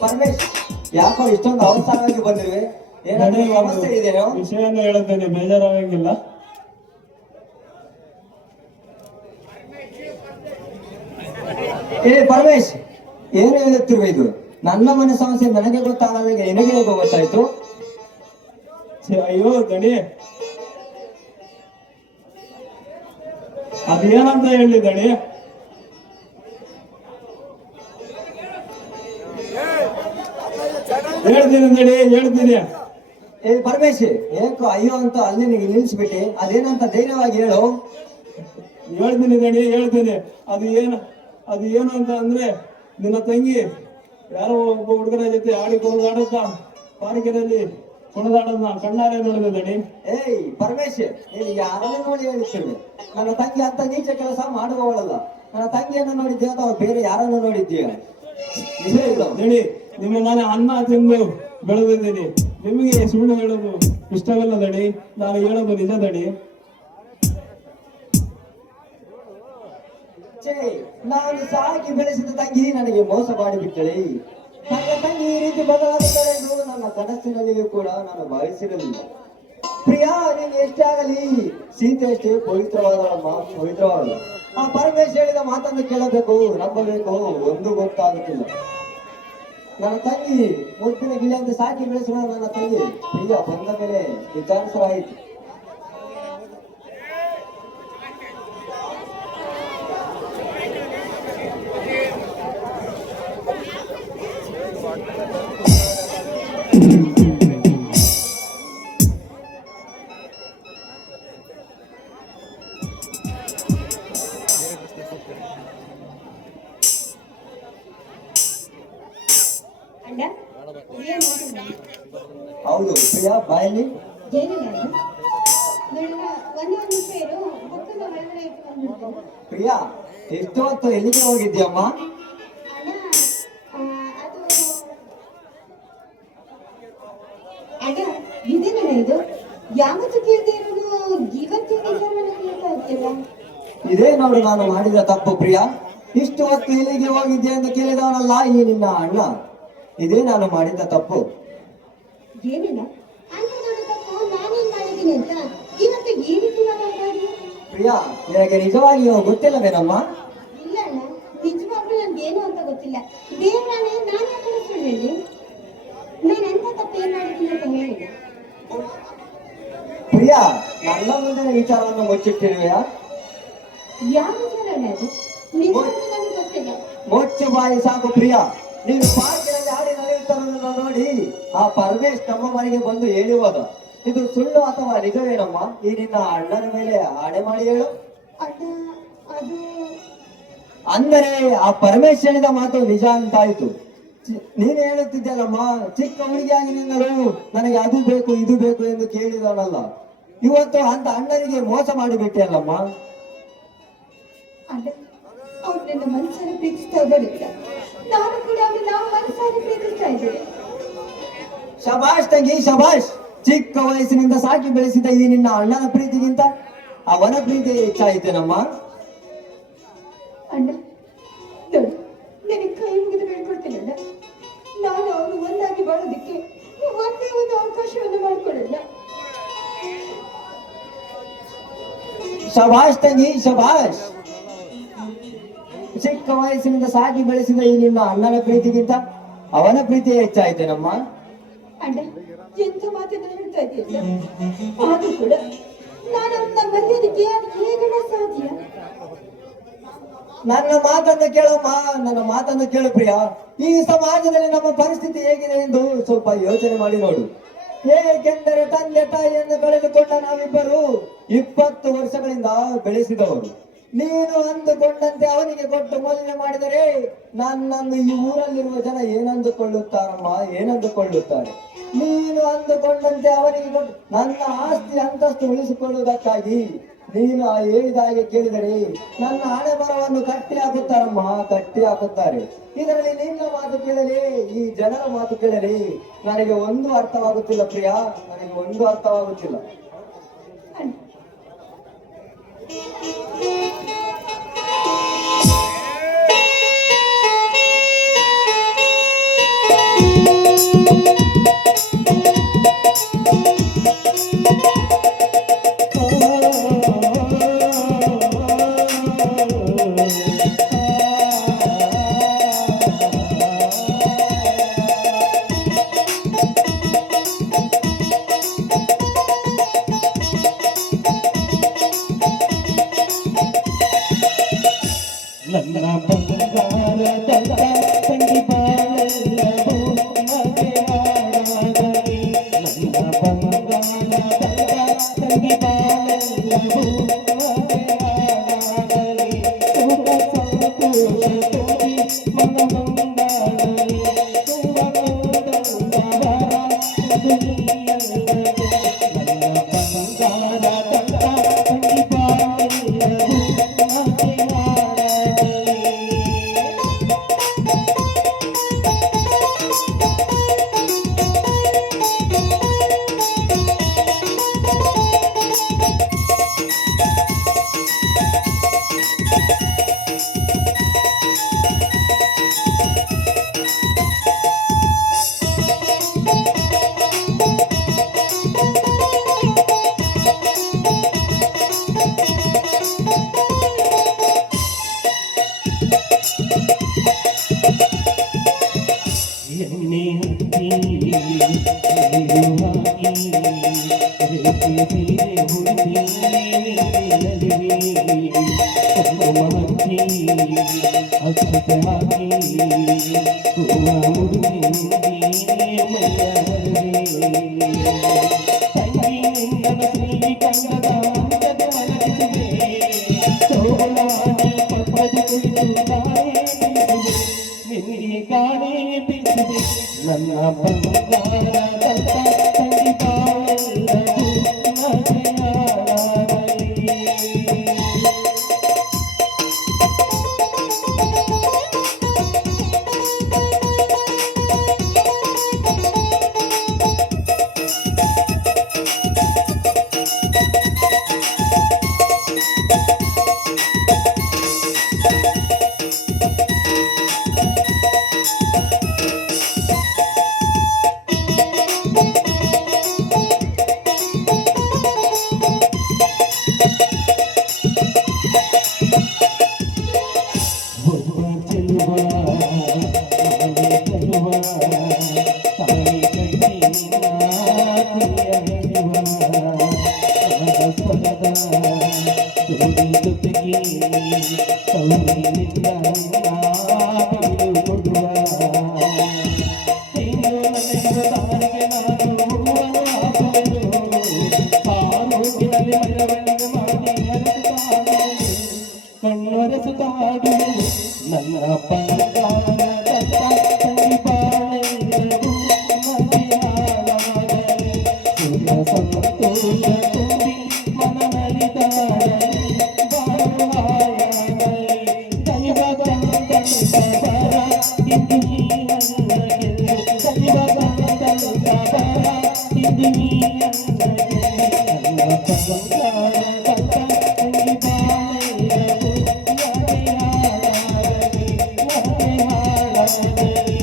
ಪರಮೇಶ್, ಯಾಕೋ ಇಷ್ಟೊಂದು ಅವಸರವಾಗಿ ಬಂದಿವೆ? ಏನಾದರೂ ಸಮಸ್ಯೆ ಇದೆಯೋ? ವಿಷಯವನ್ನು ಹೇಳುತ್ತೇನೆ, ಬೇಜಾರಾಗಂಗಿಲ್ಲ. ಪರಮೇಶ್, ಏನು ಹೇಳುತ್ತಿರುವೆ ಇದು? ನನ್ನ ಮನೆ ಸಮಸ್ಯೆ ನನಗೆ ಗೊತ್ತಾಗದಾಗ ನಿನಗೆ ಹೇಗೆ ಗೊತ್ತಾಯ್ತು? ಅಯ್ಯೋ ದಣಿ, ಅದೇನಂತ ಹೇಳಿ ದಣಿ? ಹೇಳ್ತೀನಿ ದಣಿ, ಹೇಳ್ತೀನಿ. ಪರಮೇಶ್, ಏಕೋ ಅಯ್ಯೋ ಅಂತ ಅಲ್ಲಿ ನಿಲ್ಲಿಸ್ಬಿಟ್ಟು ಅದೇನಂತ ಧೈರ್ಯವಾಗಿ ಹೇಳು. ಹೇಳ್ತೀನಿ ದಣಿ, ಹೇಳ್ತೀನಿ. ಅದು ಏನು ಅಂತ ಅಂದ್ರೆ, ನಿನ್ನ ತಂಗಿ ಯಾರೋ ಒಬ್ಬ ಹುಡುಗನ ಜೊತೆ ಆಡಿ ಕುಣಿದಾಡುತ್ತಾ ಪಾರ್ಕಿನಲ್ಲಿ ಕುಣಿದಾಡೋದನ್ನ ಕಣ್ಣಾರೆ ನೋಡಿದೆ ದಣಿ. ಪರಮೇಶ್, ನೀನು ಯಾರನ್ನು ನೋಡಿ ಹೇಳುತ್ತಿರುವೆ? ನನ್ನ ತಂಗಿ ಅಂತ ನೀಚ ಕೆಲಸ ಮಾಡುವವಳಲ್ಲ. ನನ್ನ ತಂಗಿಯನ್ನು ನೋಡಿದ್ದೀಯ ಅಥವಾ ಬೇರೆ ಯಾರನ್ನು ನೋಡಿದ್ದೀಯ? ದಣಿ, ನಿಮ್ಮ ಮನೆ ಅನ್ನ ತಿಂದು ಬೆಳೆದಿದ್ದೀನಿ. ನಿಮಗೆ ಸುಳ್ಳು ಹೇಳೋದು ಇಷ್ಟವಿಲ್ಲ ದಣಿ. ನಾನು ಹೇಳೋದು ನಿಜ ದಣಿ. ನಾನು ಸಾಕಿ ಬೆಳೆಸಿದ ತಂಗಿ ನನಗೆ ಮೋಸ ಮಾಡಿಬಿಟ್ಟಳೆ. ನನ್ನ ತಂಗಿ ಈ ರೀತಿ ಬದಲಾಗುತ್ತಾಳೆ ಎಂದು ನನ್ನ ಕನಸಿನಲ್ಲಿಯೂ ಕೂಡ ನಾನು ಭಾವಿಸಿರಲಿಲ್ಲ. ಪ್ರಿಯಾ, ನೀನು ಎಷ್ಟೇ ಆಗಲಿ ಸೀತೆ ಅಷ್ಟೇ ಪವಿತ್ರವಾದಳಮ್ಮ, ಪವಿತ್ರವಾದ. ಆ ಪರಮೇಶ್ ಹೇಳಿದ ಮಾತನ್ನು ಕೇಳಬೇಕು, ನಂಬಬೇಕು, ಒಂದು ಗೊತ್ತಾಗುತ್ತಿಲ್ಲ. ನನ್ನ ತಂಗಿ ಮುತ್ತಿನ ಗಿಳಿಯಂತೆ ಸಾಕಿ ಬೆಳೆಸುವ ನನ್ನ ತಂಗಿ ಪ್ರಿಯಾ ಬಂದ ಮೇಲೆ ವಿಚಾರಿಸಲಾಯಿತು. ಹೌದು ಪ್ರಿಯಾ, ಬಾಯಲ್ಲಿ ಪ್ರಿಯಾ, ಎಷ್ಟು ಹೊತ್ತು ಎಲ್ಲಿಗೆ ಹೋಗಿದ್ಯಮ್ಮ? ಇದೇ ನೋಡು ನಾನು ಮಾಡಿದ ತಪ್ಪು ಪ್ರಿಯಾ. ಇಷ್ಟು ಹೊತ್ತು ಎಲ್ಲಿಗೆ ಹೋಗಿದ್ದೆ ಅಂತ ಕೇಳಿದವನಲ್ಲ ಈ ನಿನ್ನ ಅಣ್ಣ. ಇದೇ ನಾನು ಮಾಡಿದ ತಪ್ಪು. ಪ್ರಿಯಾ, ನಿನಗೆ ನಿಜವಾಗಿಯೂ ಗೊತ್ತಿಲ್ಲವೇನಮ್ಮ? ಇಲ್ಲ ಅಣ್ಣ, ನಿಜವಾಗ್ಲೂ ನನ್ಗೇನು ಅಂತ ಗೊತ್ತಿಲ್ಲ. ದೇವರಾಣೆ, ನಾನು ಯಾಕೆ ಸುಳ್ಳು ಹೇಳಿ? ನಾನು ಎಂತ ತಪ್ಪು ಏನ್ ಮಾಡಿದ್ದೀನಿ ಅಂತ ಹೇಳಿದೆ. ಪ್ರಿಯಾ, ನನ್ನ ಮುಂದಿನ ವಿಚಾರವನ್ನು ಮುಚ್ಚಿಟ್ಟಿರುವೆಯಾ? ಯಾವ ವಿಚಾರ ಅದು? ನಿಜವಾಗ್ಲೂ ನನಗೆ ಗೊತ್ತಿಲ್ಲ. ಮುಚ್ಚು ಬಾಯಿ ಸಾಕು ಪ್ರಿಯಾ. ನೀನು ಪಾರ್ಕಿನಲ್ಲಿ ಆಡಿ ನಡೆಯುತ್ತಿರುವುದನ್ನು ನೋಡಿ ಆ ಪರಮೇಶ್ ನಮ್ಮ ಮನೆಗೆ ಬಂದು ಹೇಳುವಾಗ ಇದು ಸುಳ್ಳು ಅಥವಾ ನಿಜವೇನಮ್ಮ? ಈ ನಿನ್ನ ಅಣ್ಣನ ಮೇಲೆ ಆಣೆ ಮಾಡಿ ಹೇಳು. ಅಂದರೆ ಆ ಪರಮೇಶ್ ಹೇಳಿದ ಮಾತು ನಿಜ ಅಂತಾಯ್ತು. ನೀನು ಹೇಳುತ್ತಿದ್ದಲ್ಲಮ್ಮ, ಚಿಕ್ಕ ಹುಡುಗಿಯಾಗಿನಿಂದಲೂ ನನಗೆ ಅದು ಬೇಕು ಇದು ಬೇಕು ಎಂದು ಕೇಳಿದವನಲ್ಲ. ಇವತ್ತು ಅಂತ ಅಣ್ಣನಿಗೆ ಮೋಸ ಮಾಡಿಬಿಟ್ಟೆ ಅಲ್ಲಮ್ಮ. ಅವ್ರು ನನ್ನ ಮನಸ್ಸನ್ನು ಪ್ರೀತಿಸ್ತಾ ಬರುತ್ತ, ನಾನು ಕೂಡ ಅವ್ರನ್ನ ಮನಸ್ಸನ್ನು ಪ್ರೀತಿಸ್ತಾ ಇದ್ದೇನೆ. ಶಬಾಷ್ ತಂಗಿ, ಶಬಾಷ್. ಚಿಕ್ಕ ವಯಸ್ಸಿನಿಂದ ಸಾಕಿ ಬೆಳೆಸಿದ ಈ ನಿನ್ನ ಅಣ್ಣನ ಪ್ರೀತಿಗಿಂತ ಅವನ ಪ್ರೀತಿ ಹೆಚ್ಚಾಯಿತೇನಮ್ಮ? ಅಣ್ಣ, ನೋಡಿ, ನನಗೆ ಕೈ ಮುಗಿದು ಬೇಡ್ಕೊಡ್ತೀನಣ್ಣ. ನಾನು ಅವನು ಒಂದಾಗಿ ಬಾಳೋದಕ್ಕೆ ಒಂದೇ ಒಂದು ಅವಕಾಶವನ್ನು ಮಾಡಿಕೊಡಲ್ಲ. ಶಬಾಷ್ ತಂಗಿ, ಶಬಾಷ್. ಚಿಕ್ಕ ವಯಸ್ಸಿನಿಂದ ಸಾಕಿ ಬೆಳೆಸಿದ ಈ ನಿನ್ನ ಅಣ್ಣನ ಪ್ರೀತಿಗಿಂತ ಅವನ ಪ್ರೀತಿ ಹೆಚ್ಚಾಯ್ತೇನಮ್ಮ? ಅಣ್ಣ, ಎಂತ ಮಾತನ್ನ ಹೇಳ್ತಾ ಇದೆಯಲ್ಲ. ಆದ್ರೂ ಕೂಡ ನಾನು ಅವನ್ನ ಮರ್ಯಾದಕ್ಕೆ ಹೇಗೆ ಸಾಧ್ಯ? ನನ್ನ ಮಾತನ್ನು ಕೇಳಮ್ಮ, ನನ್ನ ಮಾತನ್ನು ಕೇಳು ಪ್ರಿಯಾ. ಈ ಸಮಾಜದಲ್ಲಿ ನಮ್ಮ ಪರಿಸ್ಥಿತಿ ಹೇಗಿದೆ ಎಂದು ಸ್ವಲ್ಪ ಯೋಚನೆ ಮಾಡಿ ನೋಡು. ಏಕೆಂದರೆ ತಂದೆ ತಾಯಿಯನ್ನು ಕಳೆದುಕೊಂಡ ನಾವಿಬ್ಬರು 20 ವರ್ಷಗಳಿಂದ ಬೆಳೆಸಿದವರು. ನೀನು ಅಂದುಕೊಂಡಂತೆ ಅವನಿಗೆ ಕೊಟ್ಟು ಮದುವೆ ಮಾಡಿದರೆ ನನ್ನನ್ನು ಈ ಊರಲ್ಲಿರುವ ಜನ ಏನಂದುಕೊಳ್ಳುತ್ತಾರಮ್ಮ, ಏನಂದುಕೊಳ್ಳುತ್ತಾರೆ? ನೀನು ಅಂದುಕೊಂಡಂತೆ ಅವನಿಗೆ ಕೊಟ್ಟು ನನ್ನ ಆಸ್ತಿ ಅಂತಸ್ತು ಉಳಿಸಿಕೊಳ್ಳುವುದಕ್ಕಾಗಿ ನೀನು ಹೇಳಿದ ಹಾಗೆ ಕೇಳಿದರೆ ನನ್ನ ಹಣೆ ಬರವನ್ನು ಕಟ್ಟಿ ಹಾಕುತ್ತಾರಮ್ಮ, ಕಟ್ಟಿ ಹಾಕುತ್ತಾರೆ. ಇದರಲ್ಲಿ ನಿನ್ನ ಮಾತು ಕೇಳಲಿ, ಈ ಜನರ ಮಾತು ಕೇಳಲಿ, ನನಗೆ ಒಂದು ಅರ್ಥವಾಗುತ್ತಿಲ್ಲ ಪ್ರಿಯಾ, ನನಗೆ ಒಂದು ಅರ್ಥವಾಗುತ್ತಿಲ್ಲ. ಅಣ್ಣ, ನನ್ನ ಬಂಗಾರದ ತಂಗಿ ಬಾಳೆಲ್ಲವೂ ಮರೆಯಾಗಲಿ. ನನ್ನ ಬಂಗಾರದ ತಂಗಿ ಬಾಳೆಲ್ಲವೂ ಮರೆಯಾಗಲಿ. ಸುಖ ಸಂತೋಷ ತೋರಿ ಮನ ಬಂಗಾಳಲಿ. ನನ್ನ ಬಂಗಾರದ ತಂಗಿ ಬಾಳೆಲ್ಲವೂ ಎಣ್ಣೆ ಹತ್ತಿ ನೀರುವಾಗಿ ರೇಖೆ ಸೀರೆ ಹುಡುಗಿ ಕುಂಕುಮ ಹಚ್ಚಿ ಅಕ್ಷತೆ ಹಾಕಿ ಹೂವ ಹುಡುಗಿ ಮೈಯ ತಂಗಿ ನಿನ್ನ ಶ್ರೀ ಕಂಡದ ಅಂಗದ ಮಲಗಿಸಿದೆ ಚೌಬಲಾಡಿ ಪಕ್ಕದ ಕುಳಿತು ನಿನ್ನೆ ಗಾಳಿ ಬೀಸಿದೆ. ನನ್ನ ಬಂಗಾರದ ತಂಗಿ ಬಾಳೆಲ್ಲವೂ ಮರೆಯಾಗಲಿ. ಕಣ್ಣೊರೆಸುತ್ತಾಡು ನನ್ನ ಬಂಗಾರದ ತಂಗಿ ಬಾಳೆಲ್ಲವೂ ಮರೆಯಾಗಲಿ. ಸುಖ ಸಂತೋಷ ತುಂಬಿ ಮನನಲಿದಾಡಲಿ. ಬಾಳು ಹಾಯಾಗಲಿ. ದೈವ ತಂದರ ಇಂದು ನೀ ನನ್ನ ಗೆಲ್ಲು. ದೈವ ತಂದರ ಇಂದು ನೀ ನನ್ನ ಗೆಲ್ಲು. ನನ್ನ ಬಂಗಾರದ ತಂಗಿ ಬಾಳೆಲ್ಲವೂ ಮರೆಯಾಗಲಿ. ಮರೆಯಾಗಲಿ.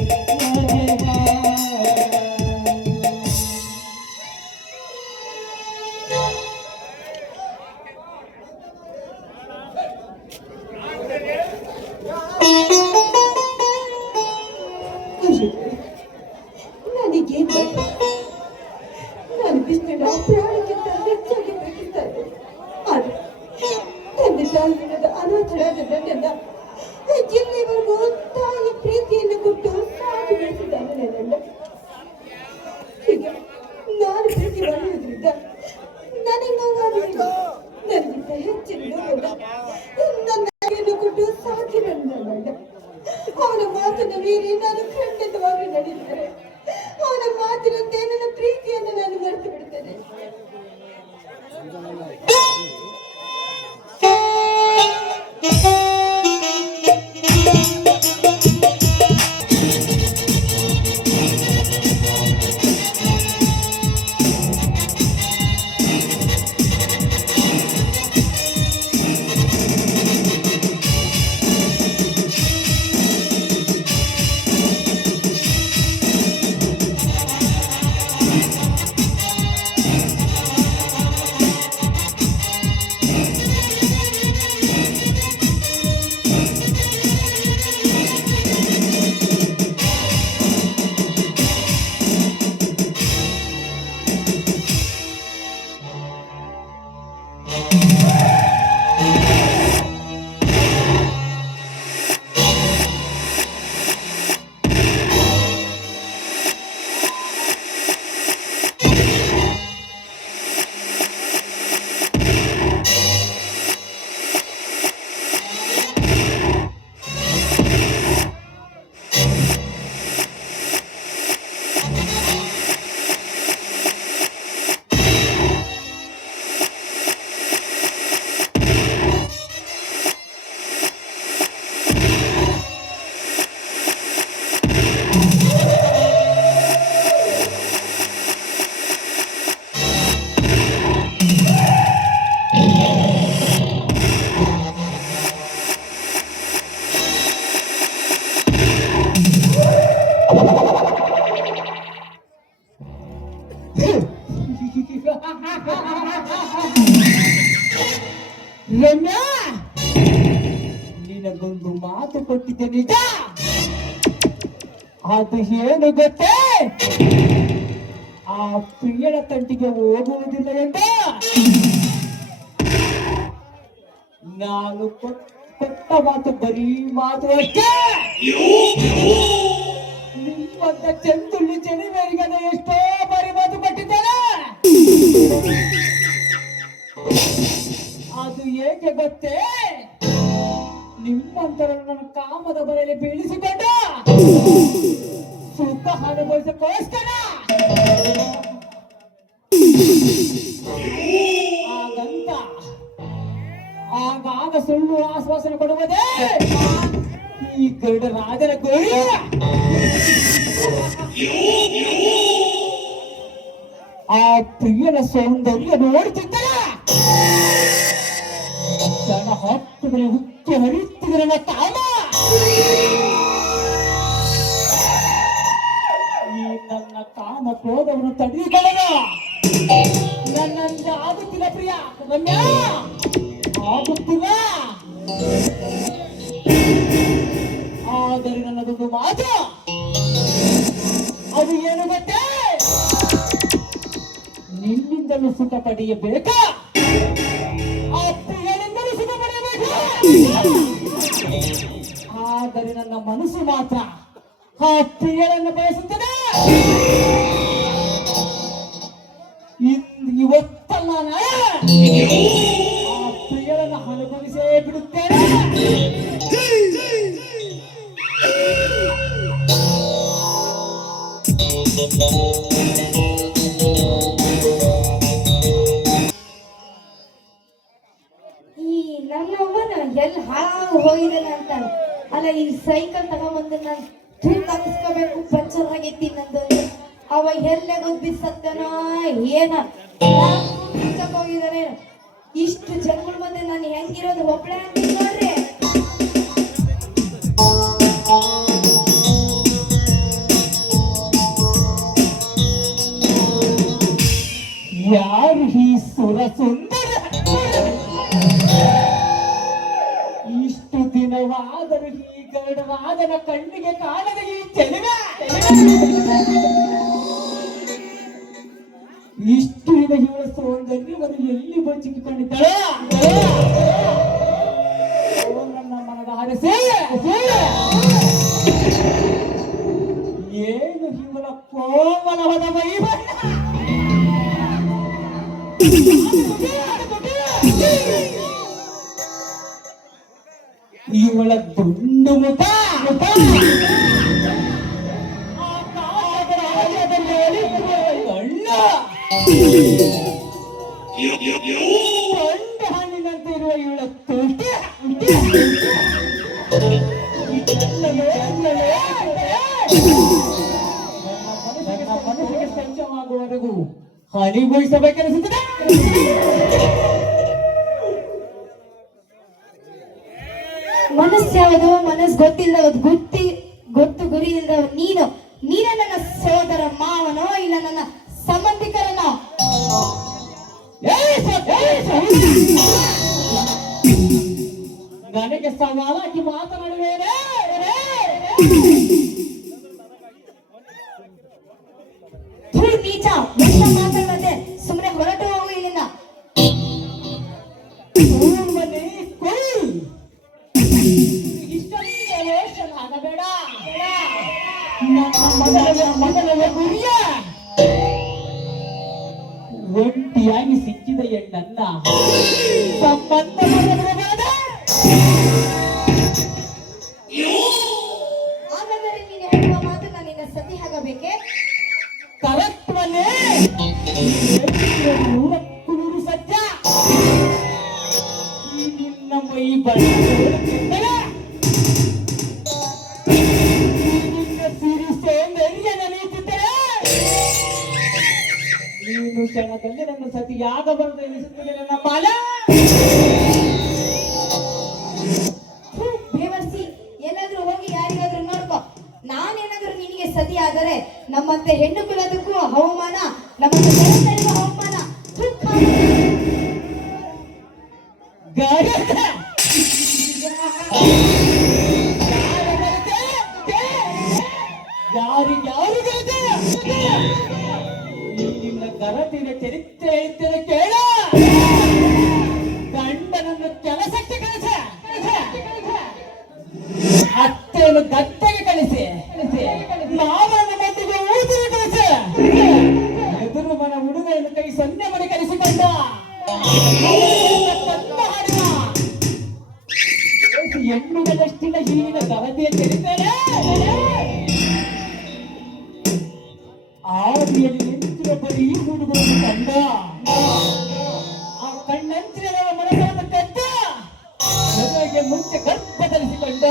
ನನಗೇನ್ ಗೊತ್ತು? ನಾನು ಕೃಷ್ಣನ ಪ್ರಾಣಕ್ಕಿಂತ ಹೆಚ್ಚಾಗಿ ಪ್ರೀತಿಸ್ತಾ ಇದ್ದೆ. ಆದ್ರೆ ತಂದೆ ತಾಯಿಯಿಲ್ಲದ ಅನಾಥರಾದ ನನ್ನನ್ನ ಇಲ್ಲಿವರೆಗೂ ತಾಯಿ ಪ್ರೀತಿಯನ್ನು ಕೊಟ್ಟು ಸಾಕಿ ಬೆಳೆಸಿದ್ದಾನೆ ನನ್ನನ್ನ. ಹೀಗೆ ನಾನು ಪ್ರೀತಿ ಮಾಡುವುದರಿಂದ ನನಗೆ ನೋವಾಗುವುದಿಲ್ಲ. ನನ್ನಿಂದ ಹೆಚ್ಚಿನ ನೋವನ್ನ ನನ್ನ ತಾಯಿಯನ್ನು ಕೊಟ್ಟು ಸಾಕಿ ನನ್ನನ್ನ. ಅವನ ಮಾತನ್ನು ಮೀರಿ ನಾನು ಖಂಡಿತವಾಗಿ ನಡೆಯುತ್ತೇನೆ. ಅವನ ಮಾತಿನಂತೆ ನನ್ನ ಪ್ರೀತಿಯನ್ನು ನಾನು ಮರೆತು ಬಿಡುತ್ತೇನೆ. ನಿನಗೊಂದು ಮಾತು ಕೊಟ್ಟಿದ್ದೆ ನಿಜ. ಅದು ಏನು ಗೊತ್ತೇ? ಆ ಪ್ರಿಯಳ ತಂಟಿಗೆ ಹೋಗುವುದಿಲ್ಲ ಎಂದ. ನಾನು ಕೊಟ್ಟ ಮಾತು ಬರೀ ಮಾತು ಅಷ್ಟೇ. ನಿಮ್ಮಂತ ಚೆಂದುಳ್ಳಿ ಚೆನಿಮೇರಿಗದ ಎಷ್ಟೋ ಬಾರಿ ಮಾತು ಕೊಟ್ಟಿದ್ದಾರೆ. ಅದು ಏಕೆ ಗೊತ್ತೇ? ನಿಮ್ಮಂತರನ್ನು ನನ್ನ ಕಾಮದ ಬಲೆಯಲ್ಲಿ ಬೀಳಿಸಿಕೊಂಡು ಸುಖ ಅನುಭವಿಸಕ್ಕೋಸ್ಕರ. ಹಾಗಂತ ಆಗಾಗ ಸುಳ್ಳು ಆಶ್ವಾಸನೆ ಕೊಡುವುದೇ ಈ ಗರುಡ ರಾಜನ ಗೋಳಿ. ಆ ಪ್ರಿಯನ ಸೌಂದರ್ಯ ನೋಡುತ್ತಿದ್ದರೆ ಜನ ಹತ್ತದಲ್ಲಿ ಹುಚ್ಚು ಹರಿಯುತ್ತಿದೆ ನನ್ನ ಕಾಮ. ಈ ನನ್ನ ಕಾಮ ಕ್ರೋಧವನ್ನು ತಡೆಯುತ್ತೇನೆ. ನನ್ನಿಂದ ಆಗುತ್ತಿಲ್ಲ ಪ್ರಿಯ ರಮ್ಯಾ, ಆಗುತ್ತಿಲ್ಲ. ಆದರೆ ನನ್ನದೊಂದು ಮಾತು, ಅದು ಏನು ಗೊತ್ತೇ? ನಿನ್ನಿಂದಲೂ ಸುಖ ಪಡೆಯಬೇಕಾ, ಆ ಪ್ರಿಯನಿಂದಲೂ ಸುಖ ಪಡೆಯಬೇಕು. ಆದರೆ ನನ್ನ ಮನಸ್ಸು ಮಾತ್ರ ಆ ಪ್ರಿಯಳನ್ನು ಬಯಸುತ್ತದೆ. ಇವತ್ತಲ್ಲ ಆ ಪ್ರಿಯಳನ್ನು ಅನುಭವಿಸೇ ಬಿಡುತ್ತೇನೆ. ಈ ನನ್ನವ್ವನ ಎಲ್ಲಿ ಹಾಳಾಗಿ ಹೋಗಿದ್ದಾನೆ ಅಂತ ಅಲ್ಲ. ಈ ಸೈಕಲ್ ತಗೊಂಬಂದು ನಾನು ತಗ್ಸ್ಕೋಬೇಕು, ಪಂಚರ್ ಆಗೈತಿ ನಂದು. ಅವ ಎಲ್ಲೇ ಬಿಸತ್ತನೋ ಏನ ಹೋಗಿದ್ದಾನೆ. ಇಷ್ಟು ಜನಗಳ ಮುಂದೆ ನಾನು ಹೆಂಗಿರೋದು ಒಬ್ಳೆ ಅಂತೀನಿ ನೋಡ್ರಿ. ಯಾರು ಈ ಸುರ ಸುಂದರ? ಇಷ್ಟು ದಿನವಾದರೂ ಈ ಗರುಡರಾಜನ ಕಣ್ಣಿಗೆ ಕಾಣದ ಈ ಚೆಲುವೆ. ಇಷ್ಟು ದಿನ ಇವಳ ಸೌಂದರ್ಯವನ್ನು ಎಲ್ಲಿ ಬಚ್ಚಿಕೊಂಡಿದ್ದಾಳೆ? ನನ್ನ ಮನದ ಹರಸೆ ಏನು ಇವಳ ಕೋಮಲವಾದ ಮೈ ಬಣ್ಣ. ಇವಳ ದುಂಡು ಮುಖ, ಗಂಡು ಹಣ್ಣಿನಂತೆ ಇರುವ ಇವಳ ತುಟಿ ನನ್ನ ಮನಸ್ಸಿಗೆ ಸಂಚವಾಗುವವರೆಗೂ ಹನಿಗೊಳಿಸಬೇಕೆನಿಸುತ್ತದೆ. ಮನಸ್ಸು ಯಾವುದು, ಮನಸ್ಸು ಗೊತ್ತಿಲ್ಲದ ಗೊತ್ತು ಗುರಿ ಇಲ್ಲದವ ನೀನೇ ನನ್ನ ಸೋದರ ಮಾವನೋ ಇಲ್ಲ ನನ್ನ ಸಂಬಂಧಿಕರನೋ? ನನಗೆ ಸವಾಲಾಗಿ ಮಾತನಾಡುವೇನೆ. ನೀಚ ಎಂತ ಮಾತಾಡದೆ ಸುಮ್ಮನೆ ಹೊರಟು ಹೋಗು ಇಲ್ಲಿಂದ. ಆಗಬೇಡ. ನನ್ನ ಮೊದಲ ಗುರಿಯ ಒಂಟಿಯಾಗಿ ಸಿಕ್ಕಿದ ಹೆಣ್ಣನ್ನ ಸಂಬಂಧ ಹಾಗಾದರೆ ನೀನು ಹೇಳುವ ಮಾತು ನನ್ನಿಂದ ಸತಿ ಆಗಬೇಕೆ? ಕರೆಕ್ಟ್ವಲ್ಲೇ 100 ಸತ್ಯ. ಈ ನಿನ್ನ ಮೈ ಬಣ್ಣ, ನಿನ್ನ ಸಿರಿ ಸೌಂದರ್ಯ ನೆನೆಯುತ್ತಿದ್ದರೆ ನೀನು ಕ್ಷಣದಲ್ಲಿ ನನ್ನ ಸತಿಯಾಗಬಾರದು ಎನಿಸುತ್ತದೆ ನನ್ನ ಮಾಲ. ಬೇವರ್ಸಿ, ಎಲ್ಲಾದ್ರೂ ಹೋಗಿ ಯಾರಿಗಾದ್ರೂ ನೋಡ್ಕೊ. ನಾನೇನಾದ್ರೂ ನಿನಗೆ ಸತಿ ಆದರೆ ನಮ್ಮಂತೆ ಹೆಣ್ಣು ಕುಲದಕ್ಕೂ ಅವಮಾನ, ನಮ್ಮಂತೆ ಗಂಡಸರಿಗೂ ಅವಮಾನ. ಗರುಡ ಹೆಣ್ಣುಗಳಷ್ಟಿನ ಹೀನ ಗರತಿಯ ಚರಿತ್ರೆ ಆದಿಯಲ್ಲಿ ನಿಂತಿರುವ ಬರೀ ಹುಡುಗರನ್ನು ಕಂಡ ಆ ಕಣ್ಣಂಚಿನ ಮನಸ್ಸನ್ನು ಕದ್ದ ಮದುವೆಗೆ ಮುಂಚೆ ಗರ್ಭ ಧರಿಸಿಕೊಂಡ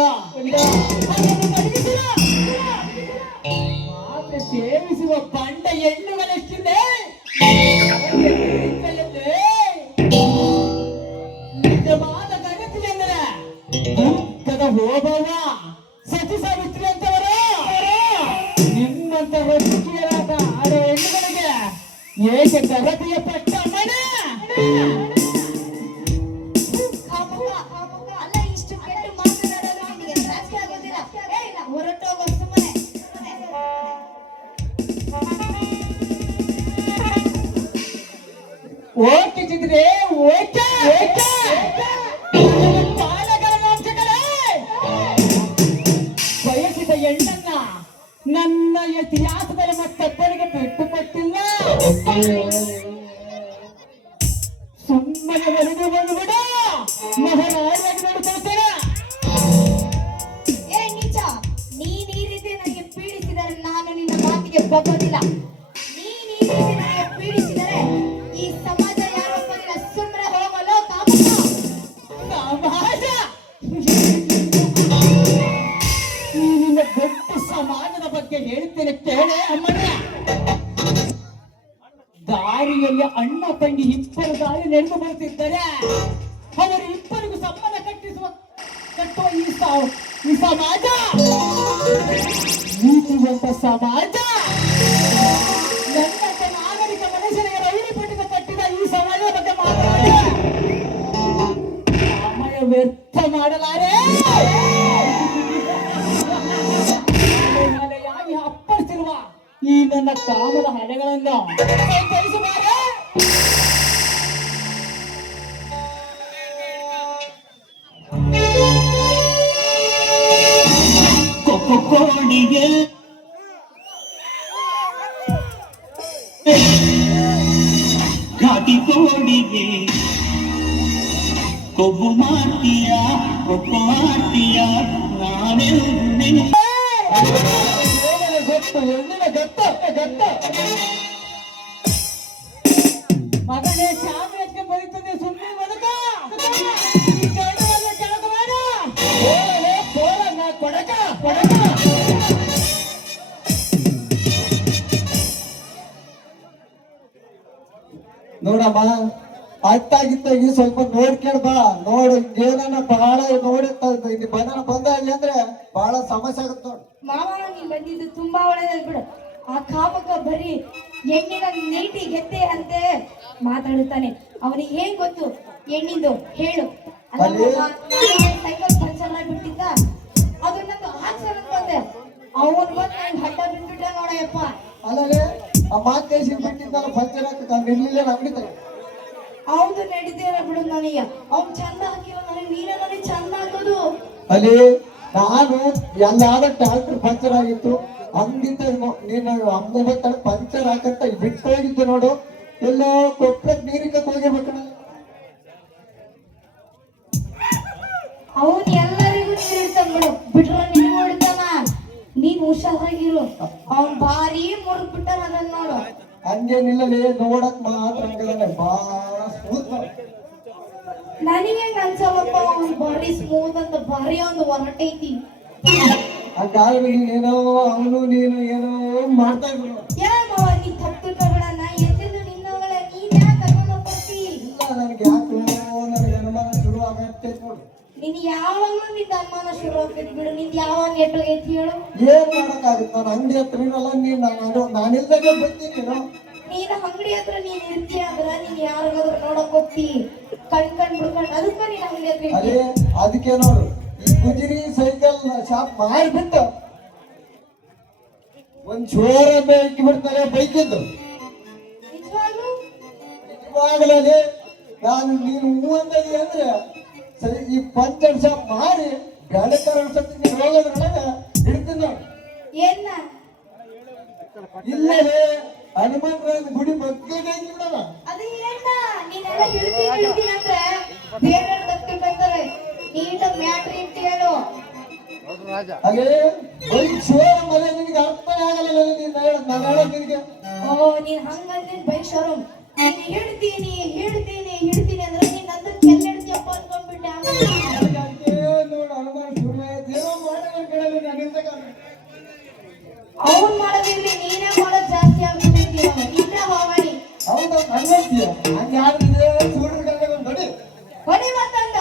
ಅದನ್ನು ಮಲಗಿಸಿದ ಮಾತ್ರ ಸೇವಿಸುವ ಬಂಡ ಹೆಣ್ಣುಗಳಷ್ಟಿದೆ ನಿಜವಾದ ಗಣತಿ ಎಂದರೆ ದುಃಖದ ಹೋಗವ ಸತಿ ಸಾವಿತ್ರಿ ಅಂತವರು ನಿಮ್ಮಂತ ರಸಿಕೆಯರಾದ ಆಡೋ ಹೆಣ್ಣುಗಳಿಗೆ ಏಕೆ ಗರತಿಯ ಪಟ್ಟ ಮನೆ ಅಲ್ಲ ಇಷ್ಟು ಕೆಟ್ಟು ಮಾತನಾಡಲು ನಿನಗೆ ನಾಚಿಕೆ ಆಗೋದಿಲ್ಲ ಹೊರಟೋಗೋ ಸುಮ್ಮನೆ ಓಕೆ ಚಿತ್ರೆ ಓಕೆ ಬಯಸಿದ ಹೆಣ್ಣನ್ನ ನನ್ನ ಇತಿಹಾಸದಲ್ಲಿ ಮತ್ತೊಬ್ಬರಿಗೆ ಬಿಟ್ಟು ಕೊಟ್ಟಿಲ್ಲ ಸುಮ್ಮನೆ ಬರೆದು ಬಂದ್ಬಿಡ ಮಹಾರಾಣಿಯಾಗಿ ನೋಡ್ಕೊಳ್ತೇನೆ ಏ ನೀಚ ನೀನ್ ಈ ರೀತಿ ನನಗೆ ಪೀಡಿಸಿದರೆ ನಾನು ನಿನ್ನ ಮಾತಿಗೆ ಬಗ್ಗೋದಿಲ್ಲ ನೀನ್ ಈ ರೀತಿ ನನಗೆ ಪೀಡಿಸಿದರೆ ಈ ಸಮಾಜ ಯಾರು ಒಪ್ಪೋದಿಲ್ಲ ಸುಮ್ಮನೆ ಹೋಗಲು ಕಾಮುಕ ಸಮಾಜ ಈ ನಿನ್ನ ದೊಡ್ಡ ಸಮಾಜದ ಬಗ್ಗೆ ಹೇಳ್ತೇನೆ ಕೇಳೆ ಅಮ್ಮಣ್ಣ ದಾರಿಯಲ್ಲಿ ಅಣ್ಣ ತಂಗಿ ಇಬ್ಬರು ದಾರಿ ನಡೆದು ಬರ್ತಿದ್ದಾರೆ ಅವರು ಇಬ್ಬರಿಗೂ ಸಂಬಂಧ ಕಟ್ಟುವ ಈ ಸಮಾಜ ನೀತಿವಂತ ಸಮಾಜ ನನ್ನಂತ ನಾಗರಿಕ ಮನುಷ್ಯನಿಗೆ ರೈಲು ಪಟ್ಟಿಗೆ ಕಟ್ಟಿದ ಈ ಸಮಾಜದ ಬಗ್ಗೆ ಮಾತನಾಡಿ ಸಮಯ ವ್ಯರ್ಥ ಮಾಡಲಾರೆ ಮಲೆಯಾಗಿ ಅಪ್ಪಳಿಸಿರುವ ಈ ನನ್ನ ಕಾಮದ ಹಣೆಗಳನ್ನು ಕೈಗೊಳಿಸುತ್ತಾರೆ ಕೋಡಿಗೆ ಘಾಟಿ ಕೋಡಿಗೆ ಕೊಬ್ಬು ಮಾಡ್ತೀಯ ಕೊಬ್ಬು ಮಾಡ್ತೀಯ ನಾನೇ ಗೊತ್ತು ಎಲ್ಲಿನ ಗೊತ್ತು ಮಗನೇ ಶಾಮಿಯಕ್ಕೆ ಬರೀತದೆ ಸುಮ್ಮನೆ ಬದುಕ ಈ ಗಂಡನನ್ನ ಕೆಳಗೆ ಮಾಡ ಪೋಲನ್ನ ಕೊಡಕ ನೋಡಮ್ಮ ಅತ್ತಾಗಿತ್ತಾಗಿ ಸ್ವಲ್ಪ ನೋಡ್ಕೇಳ್ ಬಾ ನೋಡು ಏನನ್ನ ಬಹಳ ನೋಡಿ ಬಂಧನ ಬಂದಾಗಿ ಅಂದ್ರೆ ಬಹಳ ಸಮಸ್ಯೆ ಆಗುತ್ತೆ ನೋಡು ಮಾವ ನೀನ್ ಬಂದಿದ್ದು ತುಂಬಾ ಒಳ್ಳೇದಾಯ್ತು ಬಿಡು ಆ ಕಾಮಕ ಬರೀ ಹೆಣ್ಣಿನ ನೀಟಿ ಗೆತ್ತೆ ಅಂತೆ ಮಾತಾಡುತ್ತಾನೆ ಅವನಿಗೆ ಏನ್ ಗೊತ್ತು ಹೆಣ್ಣಿಂದು ಹೇಳು ಅಲ್ಲ ಮಾವ, ನಾನು ಸೈಕಲ್ ಪಂಚರ್ ಆಗಿಬಿಟ್ಟಿದ್ದ ಅದು ನಂದು ಹಾಕ್ಸರ್ ಅಂತ ಬಂದೆ ಅವನ್ ಬಂದು ನಂಗೆ ಹಡ್ಡ ಬಿಟ್ಬಿಟ್ಟ ನೋಡಯ್ಯಪ್ಪ ಅಲ್ಲೇ ಆ ಮಾತು ಕೈಸಿ ಬಿಟ್ಟಿದ್ದಲ್ಲ ಪಂಚರ್ ಹಾಕಕ್ಕೆ ಇರ್ಲಿಲ್ಲ ನಮ್ಗೆ ಹೌದು ನಡೀತೇನೆ ಬಿಡು ನನಗೆ ಅವ್ನು ಚಂದ ಹಾಕಿಲ್ಲ ನನಗೆ ನೀನೇ ನನಗೆ ಚಂದ ಹಾಕೋದು ಅಲ್ಲಿ ನಾನು ಎಲ್ಲಾದ ಟ್ರಾಕ್ಟರ್ ಪಂಚರ್ ಆಗಿತ್ತು ಅಂದಿದ್ದ ನೀನು ಅಮ್ಮ ಪಂಚರ್ ಹಾಕಂತ ಬಿಟ್ಟು ಹೋಗಿದ್ದು ನೋಡು ಎಲ್ಲೋ ಕೊಪ್ಪಳಕ್ಕೆ ನೀರಿಗೆ ಹೋಗಿರ್ಬೇಕು ಅವನ್ ಎಲ್ಲರಿಗೂ ನೀರಿರ್ತಾನ ಬಿಡು ಬಿಟ್ರ ನೀನ್ ಹೊಡಿತಾನ ನೀನ್ ಹುಷಾರಾಗಿರು ಅವ್ನ್ ಭಾರಿ ಮುರಿದ್ ಬಿಟ್ಟಾನ ಅದನ್ನ ನೋಡು ಹಂಗೇನಿಲ್ಲಲೇ ನೋಡಕ್ ಮಾತ್ರ ಹಂಗಲ್ಲ ಬಹಳ ಸ್ಮೂತ್ ನನಗೆ ಅನ್ಸಲ್ಲಪ್ಪ ಅವ್ನ್ ಭಾರಿ ಸ್ಮೂತ್ ಅಂತ ಭಾರಿ ಒಂದು ಹೊರಟೈತಿ ಹಂಗಾದ್ರೆ ನೀನೇನೋ ಅವನು ನೀನು ಏನೋ ಮಾಡ್ತಾ ಇದ್ರು ಮಾವ ನೀ ತಪ್ಪು ತಗೊಳ ನಾ ಎದ್ದಿದ್ದು ನಿನ್ನವಳ ನೀನ್ ಯಾಕೆ ಕರ್ಕೊಂಡು ಹೋಗ್ತಿ ಇಲ್ಲ ನನಗೆ ಯಾಕೆ ನನಗೆ ಅನುಮಾನ ಶುರು ಆಗತ್ತೆ ನೋಡು ನೀನ್ ಯಾವಾಗ್ಲೂ ನಿಂದ ಅನುಮಾನ ಶುರು ಆಗ್ತೈತಿ ಬಿಡು ನಿಂದ ಯಾವಾಗ ನೆಟ್ಟೋಗೈತಿ ಹೇಳು ಏನ್ ಮಾಡಕ್ಕಾಗುತ್ತೆ ನಾನು ಅಂಗಡಿ ಹತ್ರ ಇರಲ್ಲ ನಾನಿಲ್ದಾಗ ಬರ್ತೀನಿ ನೀನು ಅಂಗಡಿ ಹತ್ರ ನೀನ್ ಇರ್ತೀಯ ಅಂದ್ರ ನೀನ್ ಯಾರಿಗಾದ್ರೂ ನೋಡಕ್ ಹೋಗ್ತಿ ಕಣ್ಕಂಡ್ ಬಿಡ್ಕೊಂಡ್ ಅದಕ್ಕ ನೀನ್ ಅಂಗಡಿ ಹತ್ರ ಅದೇ ಇರ್ತೀಯ ಅದಕ್ಕೆ ನೋಡು ಈ ಗುಜರಿ ಸೈಕಲ್ ಶಾಪ್ ಮಾಡಿಬಿಟ್ಟು ಒಂದ್ ಚೋರ ಬೇಕಿ ಬಿಡ್ತಾರೆ ಬೈಕಿದ್ದು ನಿಜವಾಗ್ಲೂ ನಿಜವಾಗ್ಲೇ ನಾನು ನೀನು ಹೂ ಅಂದದಿ ಅಂದ್ರೆ ಸರಿ ಈ ಪಂಚರ್ ಶಾಪ್ ಮಾಡಿ ಬೆಳಕರ ನೀನು ಹೋಗೋದ್ರೊಳಗೆ ಹಿಡ್ತೀನಿ ನೋಡು ಏನ್ನ ಇಲ್ಲವೇ ಹನುಮಂತರ ಗುಡಿ ಬಗ್ಗೆ ಬಿಡಲ್ಲ ಅದು ಏನ್ನ ನೀನೆಲ್ಲ ಹೇಳ್ತೀನಿ ಅಂದ್ರೆ ಬೇರೆ ತಪ್ಪಿ ಬರ್ತಾರೆ ನೀಟಾಗಿ ಮ್ಯಾಟ್ರಿ ಇಟ್ಟು ಹೇಳ ಅದೇ ಬರೀ ಶೋರ ಮನೆ ನಿನಗೆ ಅರ್ಥನೇ ಆಗಲ್ಲ ನಾನು ಹೇಳೋದು ನಿನಗೆ. ಓ ನೀನ್ ಹಂಗಂದೇನ್ ಬೈ ಶೋರೂಮ್ ನೀನ್ ಹೇಳ್ತೀನಿ ಅಂದ್ರೆ ನೀನ್ ನಂದು ಕೆಲ್ಲೆಡ್ತಿಯಪ್ಪ ಅನ್ಕೊಂಡ್ಬಿಟ್ಟೆ ನೋಡು ಅನುಮಾನ ಶುರು ಆಯ್ತು. ಏನೋ ಮಾಡೋದು ಕೇಳಲ್ಲ ನಾನು ಅವನ್ ಮಾಡೋದಿರ್ಲಿ ನೀನೇ ಮಾಡೋದ್ ಜಾಸ್ತಿ ಆಗ್ಬಿಟ್ಟಿದ್ಯ ಇನ್ನ ಹೋಗಣಿ ಹೌದು ಹಂಗಂತೀಯ ಹಂಗೆ ಯಾರಿದ್ರೆ ಸೂರ್ಯನ ಕಡೆ ಒಂದು ನೋಡಿ ಹೊಡಿ ಮತ್ತಂದ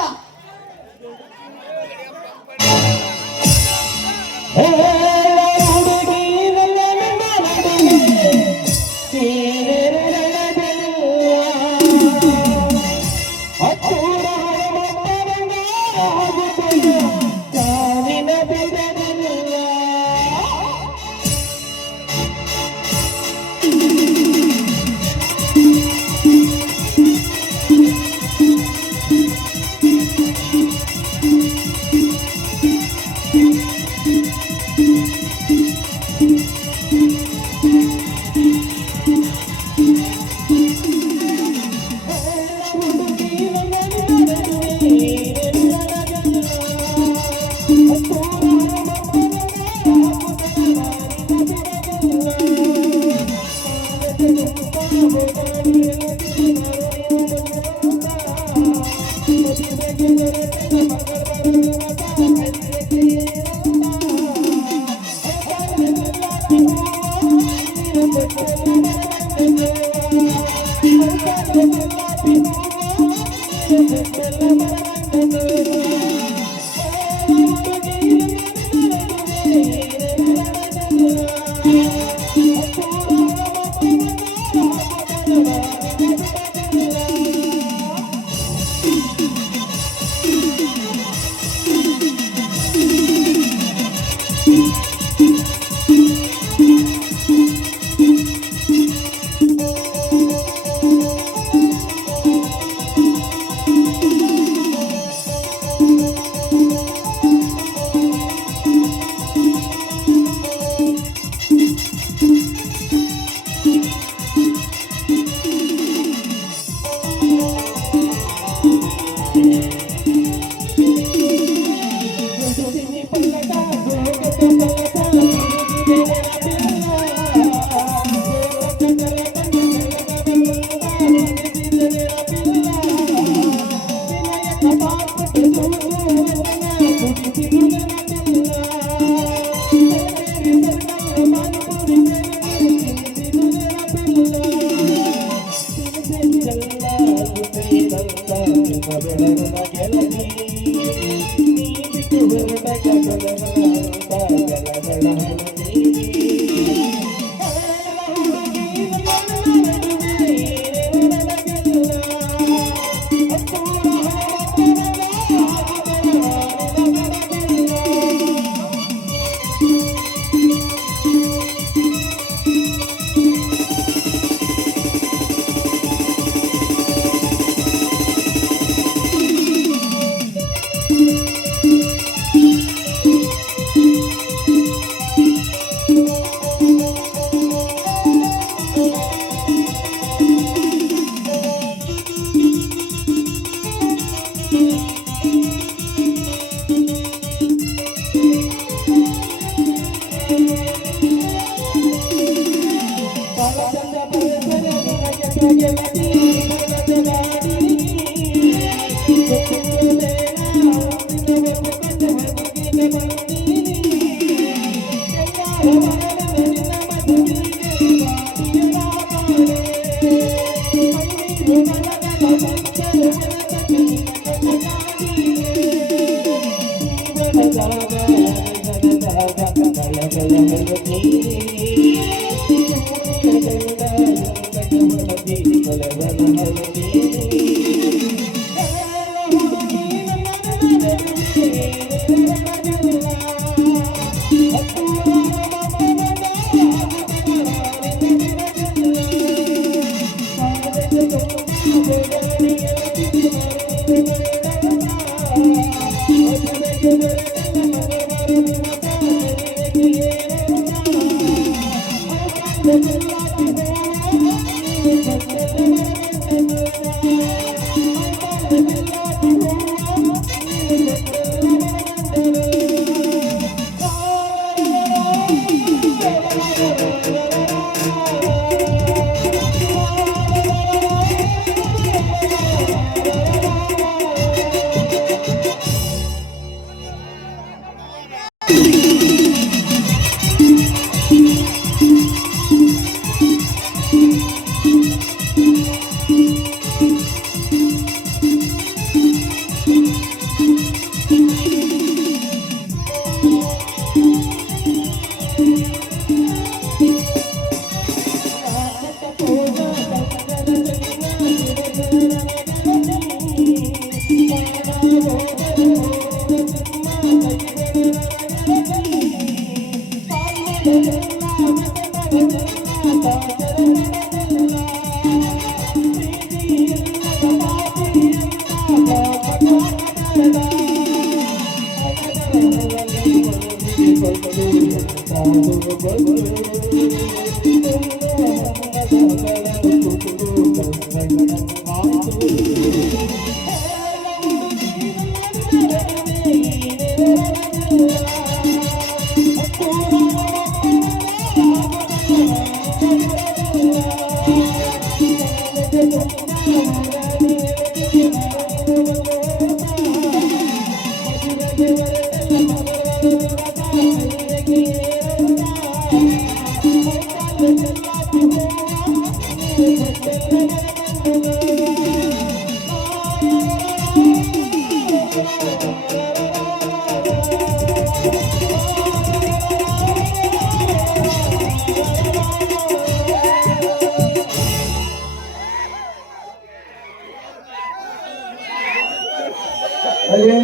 ಅಲ್ಲಿ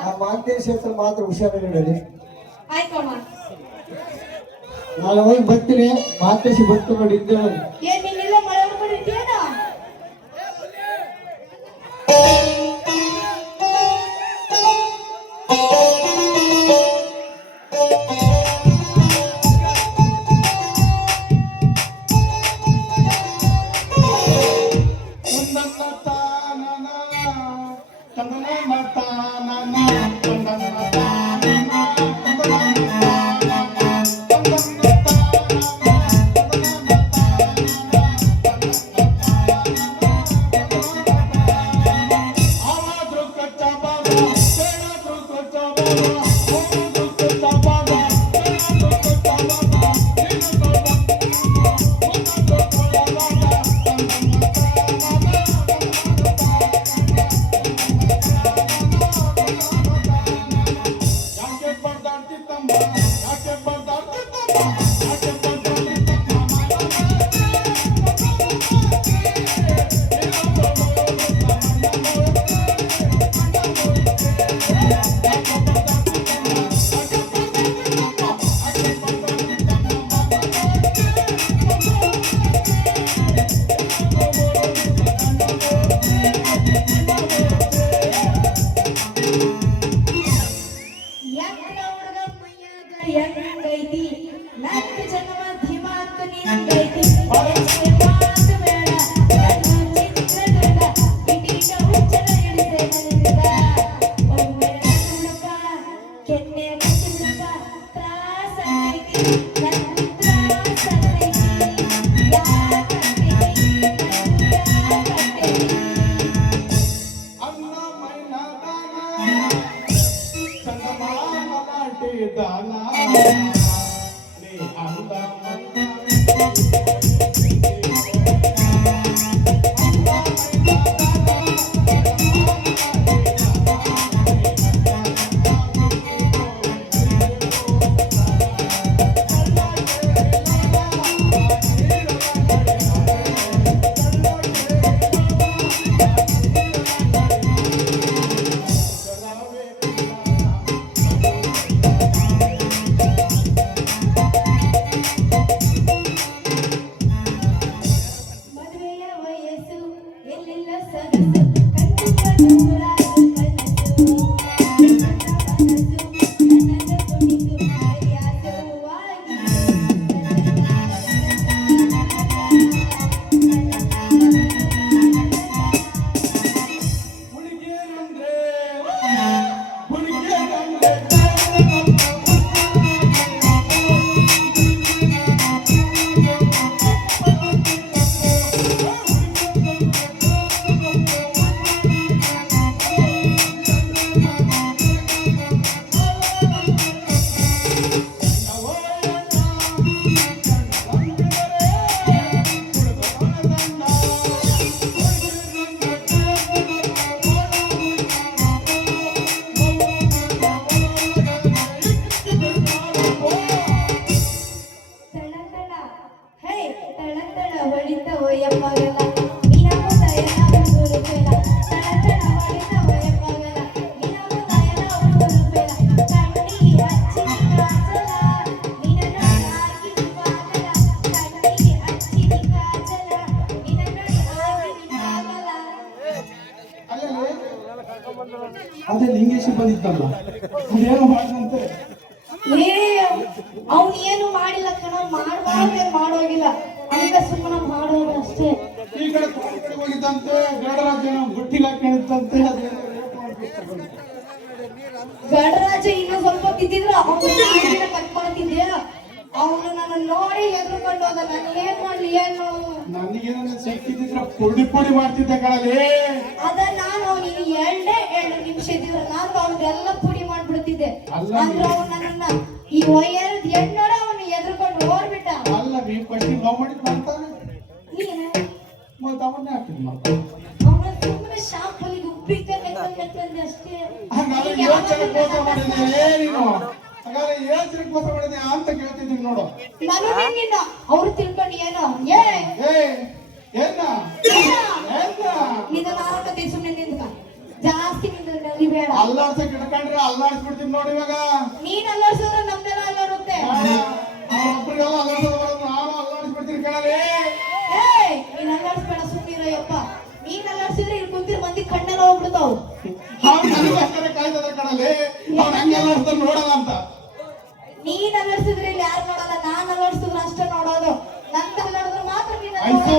ಆ ಮಾಂತೇಶ್ ಹತ್ರ ಮಾತ್ರ ಹುಷಾರಾಗಿಡಲಿ. ಆಯ್ತಮ್ಮ. ನಾನು ಹೋಗಿ ಬರ್ತೀನಿ. ಮಾಂತೇಶ್ ಬರ್ತು ನೋಡಿ ಇದ್ದೆ ನೋಡಿ. ಏನ್ ನೀನೆಲ್ಲ ಮಳೆ ಹೊಡ್ಕೊಂಡಿದ್ದೀಯೇನ? ಹೆಂಗೈತಿ ನಕ್ಕ ಜನ್ಮ ಧಿಮಾಕ್ ನಿಂಗೈತಿ ಮಾತು ಬೇಡ ನನ್ನ ಚಿತ್ರದುರ್ಗ ಇಟೀಗ ಹುಚ್ಚರ ಹಿಡಿದೆ ನನಗ ಒಮ್ಮೆ ನೋಡಪ್ಪ ಕೆನ್ನೆ ಮುಟ್ಟಿಬಿಡಪ್ಪ ತ್ರಾಸೈತಿ ನನ್ನ ತ್ರಾಸೈತಿ ಯಾಕಂತೀನಿ ಅನ್ನ ಮೈನಾದಾನ ಚಂದಮಾಮ ಮಾಡಿದಾನ ನೀ ಅಂದ ಮದುವೆಯ ವಯಸ್ಸು ಎಲ್ಲೆಲ್ಲ ಸೊಗಸು ಕಣ್ಣು ನೂರಾರು ಕನಸು ಮನಸ್ಸು ನನ್ನನ್ನು ಕುಣಿಸು ಹರಿಯಾಸುವಾಗಿ ಹುಡುಗಿಯರಂದ್ರೆ ಹುಡುಗಿಯರಂದ್ರೆ ತಳತಳ ಹೇ ತಳತಳ ಹೊಳಿತ ಒಯ್ಯಪ್ಪಗಲ ನೀನಮ್ಮ ದಯನ ಹುಡುಗರು ಬೇಡ ತಳತಳ ಹೊಳಿತ ಒಯ್ಯಪ್ಪಗಲ ನೀನಮ್ಮ ದಯನ ಹುಡುಗರು ಬೇಡ ಕಣ್ಣಿಗೆ ಹಚ್ಚಿದ ಕಾಜಲ ನಿನ್ನ ನೋಡಿ ಆಗಿನ ಪಾಗಲ ಕಣ್ಣಿಗೆ ಹಚ್ಚಿದ ಕಾಜಲ ನಿನ್ನ ನೋಡಿ ಆಗಿನ ಪಾಗಲ ಅದೇ ಲಿಂಗೇಶ್ ಬಂದಿತ್ತಲ್ಲ ಅದೇನೋ ಮಾಡಿದಂತೆ ಏ ಅವ್ನು ಏನು ಮಾಡಿಲ್ಲ ಕಣ, ಮಾಡೋಗಿಲ್ಲ ಹಂಗ ಸುಮ್ಮನೆ ಮಾಡೋದು ಅಷ್ಟೇ. ಈ ಕಡೆ ತೋಟ ಕಡೆ ಹೋಗಿದ್ದಂತೆ ಗಡರಾಜ ಬುಟ್ಟಿಲ ಕೇಳಿದಂತೆ ಅದೇನೋ ರೇಟ್ ಮಾಡ್ಬಿಡ್ತಾರೆ. ಗಡರಾಜ ಇನ್ನೂ ಸ್ವಲ್ಪ ತಿದ್ದಿದ್ರ ಅವನು ಕಟ್ ಮಾಡ್ತಿದ್ದೆ. ಅವನು ನನ್ನ ನೋಡಿ ಹೆದರ್ಕೊಂಡು ಹೋದ. ನಾನು ಏನ್ ಮಾಡ್ಲಿ ಏನು? ನನಗೇನ ಸಿಕ್ಕಿದ್ರೆ ಪುಡಿ ಪುಡಿ ಮಾಡ್ತಿದ್ದೆ ಕಣಲ್ಲಿ. ಅದ ನಾನು ನೀನು 2 ನಿಮಿಷ ಇದ್ದಿದ್ರೆ ನಾನು ಅವ್ರದ್ದೆಲ್ಲ ಪುಡಿ ಮಾಡ್ಬಿಡ್ತಿದ್ದೆ. ಅಲ್ಲ ಅಂದ್ರೆ ಅವನು ನನ್ನನ್ನ ಈ ವಯರ್ದ್ ಹೆಣ್ಣೋಡ ಅವನು ಎದ್ರಕೊಂಡು ಓಡ್ಬಿಟ್ಟ. ಅಲ್ಲ ನೀ ಫಸ್ಟ್ ಲವ್ ಮಾಡಿದ್ ಮಾಡ್ತಾನೆ ನೀನು ಮತ್ತೆ ಅವನ್ನೇ ಹಾಕಿದ್ ಮಾಡ್ತಾನೆ. ಅವನ ಸುಮ್ಮನೆ ಶಾಂಪುಲಿಗೆ ಉಪ್ಪಿಟ್ಟಂದೆ ಅಷ್ಟೇ. ಹಾಗಾದ್ರೆ ಯೋಚನೆ ಮೋಸ ಮಾಡಿದ್ದೆ ನೀನು. ಹಾಗಾದ್ರೆ ಯೋಚನೆ ಮೋಸ ಮಾಡಿದ್ದೆ ಅಂತ ಕೇಳ್ತಿದ್ದೀನಿ ನೋಡು. ನಾನು ನಿನ್ನ ಅವ್ರು ತಿಳ್ಕೊಂಡು ಏನೋ ಏ ಏನ ನಿನ್ನ ಆರೋಗ್ಯ ಸುಮ್ಮನೆ ನಿಂತ್ಕ. ಜಾಸ್ತಿ ನಿಂತ್ಕೊಂಡ್ರೆ ಬೇಡ. ಅಲ್ಲಾಡ್ಸಕ್ ಇಟ್ಕೊಂಡ್ರೆ ಅಲ್ಲಾಡ್ಸ್ಬಿಡ್ತೀನಿ ನೋಡಿ ಇವಾಗ. ನೀನ್ ಅಲ್ಲಾಡ್ಸಿದ್ರೆ ನಮ್ದೆಲ್ಲ ಅಲ್ಲಾಡುತ್ತೆ. ಒಬ್ರಿಗೆಲ್ಲ ಅಲ್ಲಾಡ್ಸೋದು ಬರೋದು, ನಾನು ಅಲ್ಲಾಡ್ಸ್ಬಿಡ್ತೀನಿ ಕಣಲ್ಲಿ. ನೀನ್ ಅಲ್ಲಾಡ್ಸ್ಬೇಡ, ಸುಮ್ಮನಿರೋ ಯಪ್ಪ. ನೀನ್ ಅಲ್ಲಾಡ್ಸಿದ್ರೆ ಇಲ್ಲಿ ಕುಂತಿರ್ ಮಂದಿ ಕಣ್ಣೆಲ್ಲ ಹೋಗ್ಬಿಡ್ತಾವ್. ಅವ್ನು ನನಗೋಸ್ಕರ ಕಾಯ್ತದ ಕಣಲ್ಲಿ. ಅವ್ನು ಹಂಗೆ ಅಲ್ಲಾಡ್ಸ್ತಾರೆ ನೋಡಲ್ಲ ಅಂತ. ನೀನ್ ಅಲ್ಲಾಡ್ಸಿದ್ರೆ ಇಲ್ಲಿ ಯಾರು ನೋಡಲ್ಲ, ನಾನ್ ಅಲ್ಲಾಡ್ಸಿದ್ರೆ ಅಷ್ಟೇ ನೋಡೋದು. ನಂತ ಅಲ್ಲಾಡಿದ್ರೆ ಮಾತ್ರ ನೀನ್ ಐಸು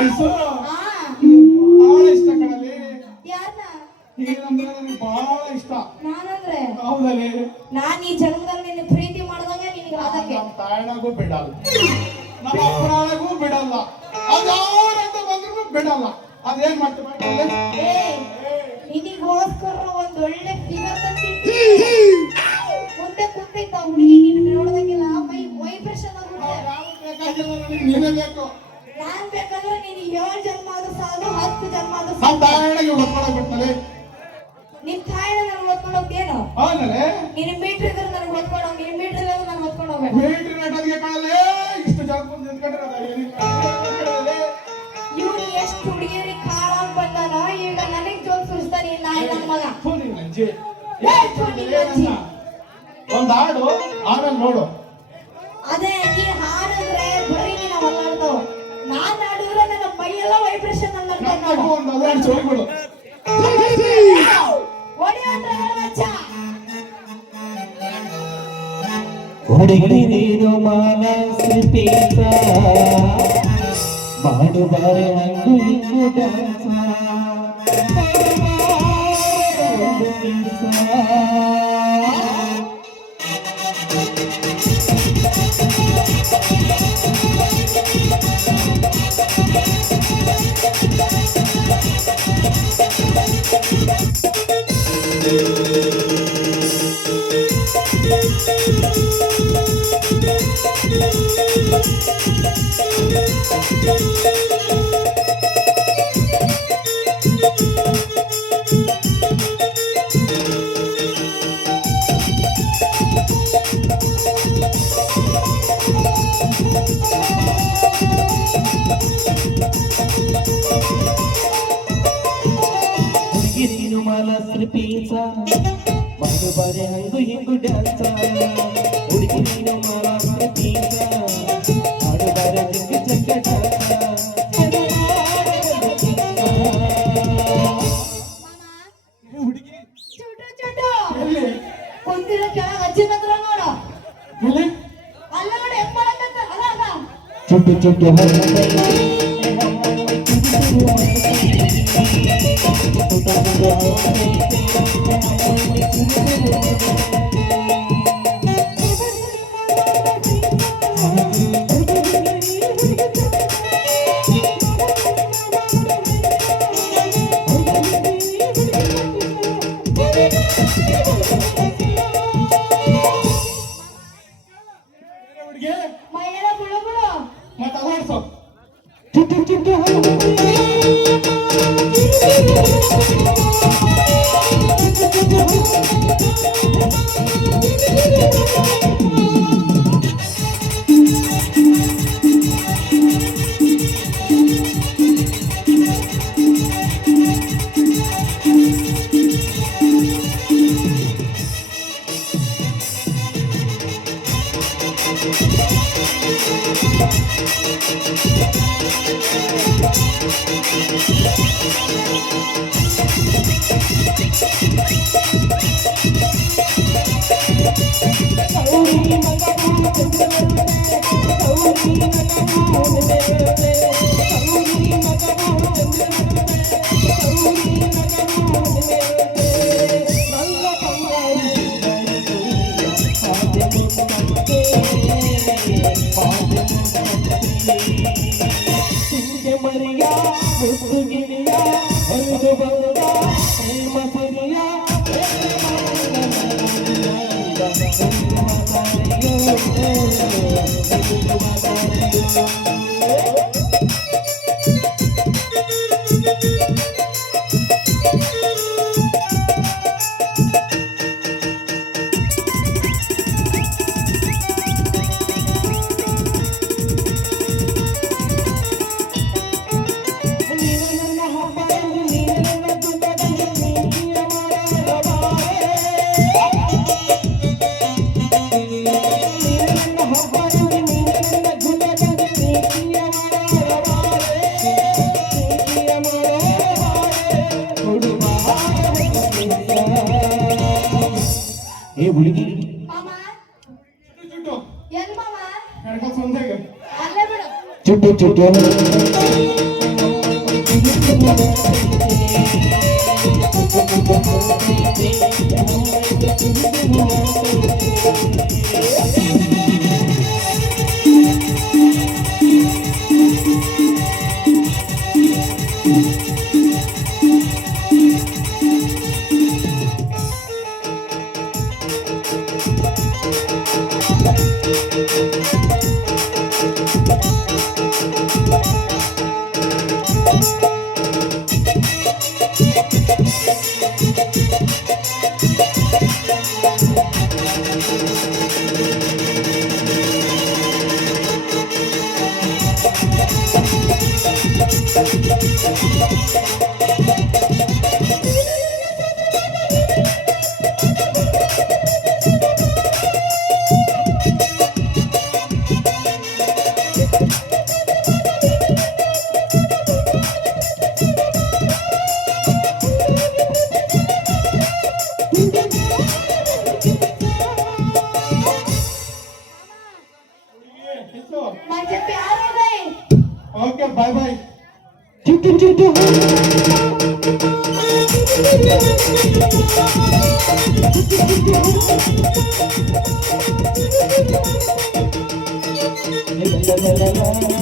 ಐಸು ಹಾ ಬಹಳ ಇಷ್ಟ ಕಣಲ್ಲಿ. ಯಾರನ್ನ? ಏನಂದ್ರೆ ನನಗೆ ಬಹಳ ಇಷ್ಟ. ನಾನಂದ್ರೆ ಹೌದಲ್ಲಿ ನಾನ್ ಈ ಜನ್ಮದಲ್ಲಿ ನಿನ್ನ ಪ್ರೀತಿ ಮಾಡ್ದಂಗ ನಿನಗೆ ಆದಂಗೆ. ನಮ್ಮ ತಾಯಣಗೂ ಬಿಡಲ್ಲ, ನಮ್ಮ ಅಪ್ಪನಾಳಗೂ ಬಿಡಲ್ಲ, ಅದ್ಯಾರಂತ ಬಂದ್ರು ಬಿಡಲ್ಲ. ಅದೇನ್ ಮಾಡ್ತೀವಿ ನಿನಗೋಸ್ಕರ ಒಂದ್ ಒಳ್ಳೆ ಫಿಗರ್ ತಂದಿದ್ದೀನಿ. ಮುಂದೆ ಕುಂತೈತ ಹುಡುಗಿ, ನೀನು ನೋಡ್ದಂಗಿಲ್ಲ ಮೈ ವೈಬ್ರೇಷನ್ ಆಗುತ್ತೆ. ನೀನೇ ಬೇಕು. ನಾನ್ ಬೇಕಾದ್ರೆ ನೀನು 7 ಜನ್ಮ ಆದ್ರೂ ಸಾಲು, 10 ಜನ್ಮ ಆದ್ರೂ ನಮ್ಮ ಸಾಲು. ತಾಯಣಿಗೆ ಒತ್ಕೊಳಕ್ ಬಿಡ್ತಾರೆ. ನಿನ್ ತಾಯಿನ ನನಗೆ ಓದ್ಕೊಂಡು ಹೋಗ್ತೇನು? ಆಮೇಲೆ ನಿನ್ ಮೀಟ್ರ್ ಇದ್ರೆ ನನಗೆ ಓದ್ಕೊಂಡು ಹೋಗಿ, ನಿನ್ ಮೀಟ್ರ್ ಇಲ್ಲ ನಾನು ಓದ್ಕೊಂಡು ಹೋಗ್ಬೇಕು. ಮೀಟ್ರಿ ನೆಟ್ಟದಿಗೆ ಕಾಣಲೇ ಇಷ್ಟು ಜನ ಬಂದು ನಿಂತ್ಕೊಂಡ್ರೆ ಅದ ಏನಿಲ್ಲ. ಇವ್ನು ಎಷ್ಟು ಹುಡುಗಿಯರಿಗೆ ಕಾಳಾಗ್ ಬಂದಾನ, ಈಗ ನನಗ್ ಜೋಲ್ ಸುರಿಸ್ತಾನೆ ಈ ನಾಯಿ ನನ್ನ ಮಗ. ನಂಜಿ ಅಜ್ಜಿ. ಒಂದ್ ಹಾಡು ಆಮೇಲೆ ನೋಡು. ಅದೇ ನೀನ್ ಹಾಡಿದ್ರೆ ಬರೀ ನೀನ ಒಲ್ಲಾಡ್ತಾವ. ನಾನ್ ಹಾಡಿದ್ರೆ ನನ್ನ ಮೈಯೆಲ್ಲ ವೈಬ್ರೇಷನ್ ನಾನು ಒಂದು ಅದಾಡ್ ಹೋಗ್ಬಿಡು. ಹುಡುಗಿ ನೀನು ಮಾನಸಿ ಪೀಸ ಮಾಡು ಬಾರೆ ಹಂಗು ಹಿಂಗು ಡ್ಯಾನ್ಸ ಒಂದು ಪೀಸ. ಹುಡುಗಿ ನೀನು ಮಾನಸಿ ಪೀಸ ಮಾಡು ಬಾರೆ ಹಂಗು ಹಿಂಗು ಡ್ಯಾನ್ಸ. ಹುಡುಗಿ ನೀನು ಮಾನಸಿ ಪೀಸ ಮಾಡು ಬಾರೆ ಜಿಂಗಿ ಚಕ್ಕೆ ಡ್ಯಾನ್ಸ. ಕುಂತಿರೋ ಕೆಳಗ ಅಜ್ಜಿನ ಹತ್ರ ನೋಡು. ಇಲ್ಲಿ ಅಲ್ಲ ನೋಡಿ ಹೆಂಗ್ ಮಾಡಕತ್ತ. ಅಲ್ಲ ಅಲ್ಲ ಚುಟ್ಟು ಚುಟ್ಟು ಹುಡುಗಿ ಮೈಯೆಲ್ಲ ಬಿಡು ಬಿಡು. ಮತ್ತೆ ಅದಾಡ್ಸು. ಚುಟ್ಟು ಚುಟ್ಟು ಗೌರಿ ಮಗವು ಚಂದ್ರನಂತೆ ಗೌರಿ ಮಗವು ನಿನ್ನೆಯಂತೆ ಗೌರಿ ಮಗವು ಚಂದ್ರನಂತೆ ಗೌರಿ ಮಗವು ನಿನ್ನೆಯಂತೆ ನನ್ನ ಬಂಗಾರಿ ಆದೆ ಮುತ್ತಂತೆ ಸಿಂಗೆ ಮರಿಯ ಮುದ್ದು ಗಿರಿಯ ಹರಿದು ಬಂದ ಪ್ರೇಮ ಸಿರಿಯ ಏ ಹುಡುಗಿ ಮಾಮ ಚುಟ್ಟು ಎಲ್ ಮಾಮ ಕಡ್ಕ ಸಂತೆಗೆ ಅಲ್ಲೇ ಬಿಡು ಚುಟ್ಟು ಚುಟ್ಟು माझे प्यार हो गए ಓಕೆ ಬಾಯ್ ಬಾಯ್ ಚುಟ್ಟು ಚುಟ್ಟು la la la la